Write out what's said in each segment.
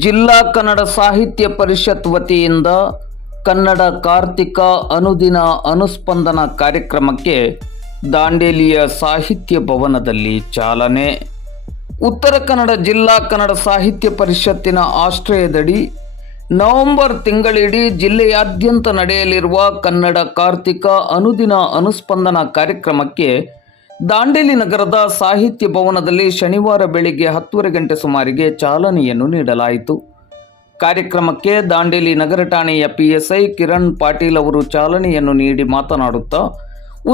ಜಿಲ್ಲಾ ಕನ್ನಡ ಸಾಹಿತ್ಯ ಪರಿಷತ್ ವತಿಯಿಂದ ಕನ್ನಡ ಕಾರ್ತಿಕ ಅನುದಿನ ಅನುಸ್ಪಂದನ ಕಾರ್ಯಕ್ರಮಕ್ಕೆ ದಾಂಡೇಲಿಯ ಸಾಹಿತ್ಯ ಭವನದಲ್ಲಿ ಚಾಲನೆ. ಉತ್ತರ ಕನ್ನಡ ಜಿಲ್ಲಾ ಕನ್ನಡ ಸಾಹಿತ್ಯ ಪರಿಷತ್ತಿನ ಆಶ್ರಯದಡಿ ನವೆಂಬರ್ ತಿಂಗಳಿಡೀ ಜಿಲ್ಲೆಯಾದ್ಯಂತ ನಡೆಯಲಿರುವ ಕನ್ನಡ ಕಾರ್ತಿಕ ಅನುದಿನ ಅನುಸ್ಪಂದನ ಕಾರ್ಯಕ್ರಮಕ್ಕೆ ದಾಂಡೇಲಿ ನಗರದ ಸಾಹಿತ್ಯ ಭವನದಲ್ಲಿ ಶನಿವಾರ ಬೆಳಿಗ್ಗೆ 10 ಗಂಟೆ ಸುಮಾರಿಗೆ ಚಾಲನೆಯನ್ನು ನೀಡಲಾಯಿತು. ಕಾರ್ಯಕ್ರಮಕ್ಕೆ ದಾಂಡೇಲಿ ನಗರ ಠಾಣೆಯ PSI ಕಿರಣ್ ಪಾಟೀಲ್ ಅವರು ಚಾಲನೆಯನ್ನು ನೀಡಿ ಮಾತನಾಡುತ್ತಾ,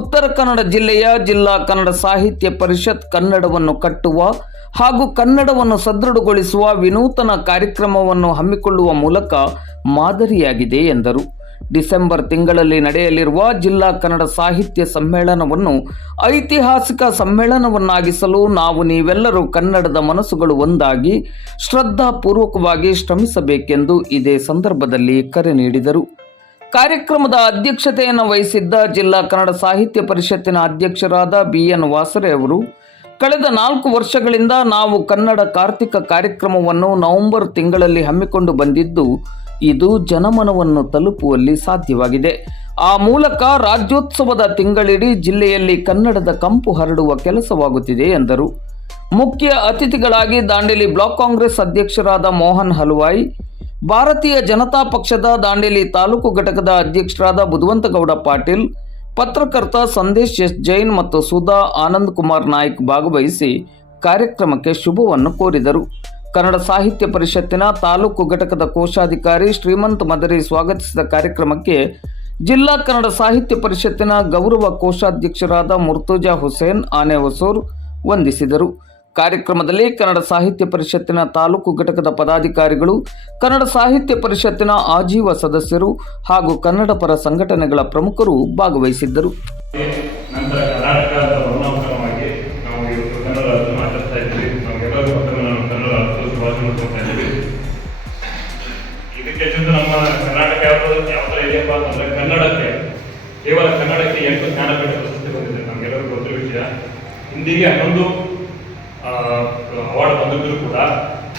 ಉತ್ತರ ಕನ್ನಡ ಜಿಲ್ಲೆಯ ಜಿಲ್ಲಾ ಕನ್ನಡ ಸಾಹಿತ್ಯ ಪರಿಷತ್ ಕನ್ನಡವನ್ನು ಕಟ್ಟುವ ಹಾಗೂ ಕನ್ನಡವನ್ನು ಸದೃಢಗೊಳಿಸುವ ವಿನೂತನ ಕಾರ್ಯಕ್ರಮವನ್ನು ಹಮ್ಮಿಕೊಳ್ಳುವ ಮೂಲಕ ಮಾದರಿಯಾಗಿದೆ ಎಂದರು. ಡಿಸೆಂಬರ್ ತಿಂಗಳಲ್ಲಿ ನಡೆಯಲಿರುವ ಜಿಲ್ಲಾ ಕನ್ನಡ ಸಾಹಿತ್ಯ ಸಮ್ಮೇಳನವನ್ನು ಐತಿಹಾಸಿಕ ಸಮ್ಮೇಳನವನ್ನಾಗಿಸಲು ನಾವು ನೀವೆಲ್ಲರೂ ಕನ್ನಡದ ಮನಸ್ಸುಗಳು ಒಂದಾಗಿ ಶ್ರದ್ಧಾಪೂರ್ವಕವಾಗಿ ಶ್ರಮಿಸಬೇಕೆಂದು ಇದೇ ಸಂದರ್ಭದಲ್ಲಿ ಕರೆ ನೀಡಿದರು. ಕಾರ್ಯಕ್ರಮದ ಅಧ್ಯಕ್ಷತೆಯನ್ನು ವಹಿಸಿದ್ದ ಜಿಲ್ಲಾ ಕನ್ನಡ ಸಾಹಿತ್ಯ ಪರಿಷತ್ತಿನ ಅಧ್ಯಕ್ಷರಾದ BN ವಾಸರೆ ಅವರು, ಕಳೆದ 4 ವರ್ಷಗಳಿಂದ ನಾವು ಕನ್ನಡ ಕಾರ್ತಿಕ ಕಾರ್ಯಕ್ರಮವನ್ನು ನವೆಂಬರ್ ತಿಂಗಳಲ್ಲಿ ಹಮ್ಮಿಕೊಂಡು ಬಂದಿದ್ದು, ಇದು ಜನಮನವನ್ನು ತಲುಪುವಲ್ಲಿ ಸಾಧ್ಯವಾಗಿದೆ. ಆ ಮೂಲಕ ರಾಜ್ಯೋತ್ಸವದ ತಿಂಗಳಿಡೀ ಜಿಲ್ಲೆಯಲ್ಲಿ ಕನ್ನಡದ ಕಂಪು ಹರಡುವ ಕೆಲಸವಾಗುತ್ತಿದೆ ಎಂದರು. ಮುಖ್ಯ ಅತಿಥಿಗಳಾಗಿ ದಾಂಡೇಲಿ ಬ್ಲಾಕ್ ಕಾಂಗ್ರೆಸ್ ಅಧ್ಯಕ್ಷರಾದ ಮೋಹನ್ ಹಲವಾಯಿ, ಭಾರತೀಯ ಜನತಾ ಪಕ್ಷದ ದಾಂಡೇಲಿ ತಾಲೂಕು ಘಟಕದ ಅಧ್ಯಕ್ಷರಾದ ಬುಧವಂತಗೌಡ ಪಾಟೀಲ್, ಪತ್ರಕರ್ತ ಸಂದೇಶ್ S. ಜೈನ್ ಮತ್ತು ಸುಧಾ ಆನಂದ್ ಕುಮಾರ್ ನಾಯ್ಕ್ ಭಾಗವಹಿಸಿ ಕಾರ್ಯಕ್ರಮಕ್ಕೆ ಶುಭವನ್ನು ಕೋರಿದರು. ಕನ್ನಡ ಸಾಹಿತ್ಯ ಪರಿಷತ್ತಿನ ತಾಲೂಕು ಘಟಕದ ಕೋಶಾಧಿಕಾರಿ ಶ್ರೀಮಂತ್ ಮದರಿ ಸ್ವಾಗತಿಸಿದ ಕಾರ್ಯಕ್ರಮಕ್ಕೆ ಜಿಲ್ಲಾ ಕನ್ನಡ ಸಾಹಿತ್ಯ ಪರಿಷತ್ತಿನ ಗೌರವ ಕೋಶಾಧ್ಯಕ್ಷರಾದ ಮುರ್ತುಜಾ ಹುಸೇನ್ ಆನೆಹೊಸೂರ್ ವಂದಿಸಿದರು. ಕಾರ್ಯಕ್ರಮದಲ್ಲಿ ಕನ್ನಡ ಸಾಹಿತ್ಯ ಪರಿಷತ್ತಿನ ತಾಲೂಕು ಘಟಕದ ಪದಾಧಿಕಾರಿಗಳು, ಕನ್ನಡ ಸಾಹಿತ್ಯ ಪರಿಷತ್ತಿನ ಆಜೀವ ಸದಸ್ಯರು ಹಾಗೂ ಕನ್ನಡ ಪರ ಸಂಘಟನೆಗಳ ಪ್ರಮುಖರು ಭಾಗವಹಿಸಿದ್ದರು. ನಮ್ಮ ಕರ್ನಾಟಕ ಯಾವ ಇದೆಯಪ್ಪ ಅಂತಂದ್ರೆ ಕನ್ನಡಕ್ಕೆ, ಕೇವಲ ಕನ್ನಡಕ್ಕೆ 8 ಜ್ಞಾನಪೀಠ ಪ್ರಶಸ್ತಿ ಬಂದಿದೆ. ನಮಗೆಲ್ಲರಿಗೂ ಗೊತ್ತಿರೋ ವಿಷಯ. ಹಿಂದಿಗೆ 11 ಅವಾರ್ಡ್ ಬಂದಿದ್ರು ಕೂಡ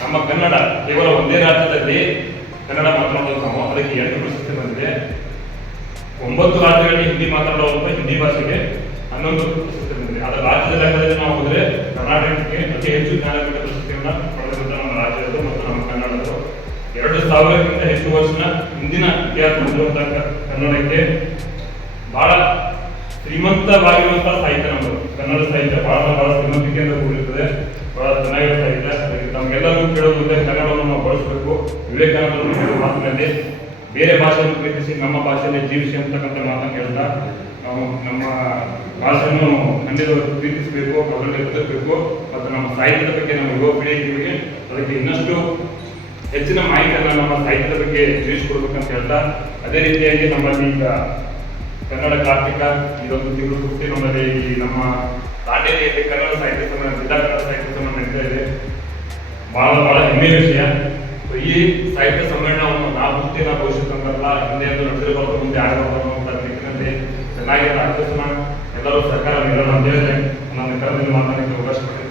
ನಮ್ಮ ಕನ್ನಡ ಕೇವಲ ಒಂದೇ ರಾಜ್ಯದಲ್ಲಿ ಕನ್ನಡ ಮಾತನಾಡೋದು ನಾವು, ಅದಕ್ಕೆ 8 ಪ್ರಶಸ್ತಿ ಬಂದಿದೆ. 9 ರಾಜ್ಯಗಳಲ್ಲಿ ಹಿಂದಿ ಮಾತನಾಡುವಂಥ ಹಿಂದಿ ಭಾಷೆಗೆ 11 ಪ್ರಶಸ್ತಿ ಬಂದಿದೆ. ಅದರ ರಾಜ್ಯದ ಲೆಕ್ಕದಲ್ಲಿ ನಾವು ಹೋದರೆ ಕರ್ನಾಟಕಕ್ಕೆ ಅತಿ ಹೆಚ್ಚು ಜ್ಞಾನಪೀಠ ಪ್ರಶಸ್ತಿಯನ್ನು ಪಡೆದಿರುವಂಥ ನಮ್ಮ ರಾಜ್ಯದ್ದು ಮತ್ತು ನಮ್ಮ ಕನ್ನಡದ್ದು. 2000ಕ್ಕಿಂತ ಹೆಚ್ಚು ವರ್ಷದ ಹಿಂದಿನ ಇತಿಹಾಸ ಹೊಂದಿರುವಂತಹ ಕನ್ನಡಕ್ಕೆ ಬಹಳ ಶ್ರೀಮಂತವಾಗಿರುವಂತಹ ಸಾಹಿತ್ಯ ನಮ್ಮದು. ಕನ್ನಡ ಸಾಹಿತ್ಯ ಬಹಳ ಶ್ರೀಮಂತಿಕೆಯಿಂದ ಕೂಡಿರ್ತದೆ, ಬಹಳ ಚೆನ್ನಾಗಿರೋ ಸಾಹಿತ್ಯ. ನಮಗೆಲ್ಲರೂ ಕೇಳೋದು ಕನ್ನಡವನ್ನು ನಾವು ಬಳಸಬೇಕು. ವಿವೇಕಾನಂದರು ಹೇಳುವ ಮಾತಿನಲ್ಲಿ ಬೇರೆ ಭಾಷೆಯನ್ನು ಪ್ರೀತಿಸಿ ನಮ್ಮ ಭಾಷೆಯಲ್ಲಿ ಜೀವಿಸಿ ಅಂತಕ್ಕಂಥ ಮಾತನ್ನು ಹೇಳ್ತಾ, ನಾವು ನಮ್ಮ ಭಾಷೆಯನ್ನು ಖಂಡಿತ ಪ್ರೀತಿಸಬೇಕು, ಅದರಲ್ಲಿ ಬದುಕಬೇಕು ಮತ್ತು ನಮ್ಮ ಸಾಹಿತ್ಯದ ಬಗ್ಗೆ ನಮ್ಮ ಯುವ ಪೀಳಿಗೆಗೆ ಅದಕ್ಕೆ ಇನ್ನಷ್ಟು ಹೆಚ್ಚಿನ ಮಾಹಿತಿಯನ್ನು ನಮ್ಮ ಸಾಹಿತ್ಯದ ಬಗ್ಗೆ ತಿಳಿಸಿಕೊಡ್ಬೇಕಂತ ಹೇಳ್ತಾ, ಅದೇ ರೀತಿಯಾಗಿ ನಮ್ಮಲ್ಲಿ ಈಗ ಕನ್ನಡ ಕಾರ್ತಿಕ ಇದೊಂದು ತಿಂಗಳು ಪೂರ್ತಿ ನಮ್ಮಲ್ಲಿ ನಮ್ಮ ದಾಂಡೇಲಿಯಲ್ಲಿ ಕನ್ನಡ ಸಾಹಿತ್ಯ ಸಮ್ಮೇಳನ, ಜಿಲ್ಲಾ ಕನ್ನಡ ಸಾಹಿತ್ಯ ಸಮ್ಮೇಳನ ನಡೀತಾ ಇದೆ. ಬಹಳ ಹೆಮ್ಮೆಯ ವಿಷಯ. ಈ ಸಾಹಿತ್ಯ ಸಮ್ಮೇಳನವನ್ನು ನಾವು ಭವಿಷ್ಯತ್ತಂತಲ್ಲ, ಹಿಂದೆ ಎಂದು ನಡೆದಿರಬಾರ್ದು, ಮುಂದೆ ಆಗಬಾರ್ದು ಅಂತ ನಿಟ್ಟಿನಲ್ಲಿ ಚೆನ್ನಾಗಿ ಆಚರಿಸೋಣ. ಎಲ್ಲರೂ ಸರ್ಕಾರ ನೀಡೋಣ ಅಂತ ಹೇಳಿದ್ರೆ ನನ್ನ ಕರೆದಲ್ಲಿ ಮಾತನಾಡಲಿಕ್ಕೆ ಅವಕಾಶ ಪಡೆದಿದೆ.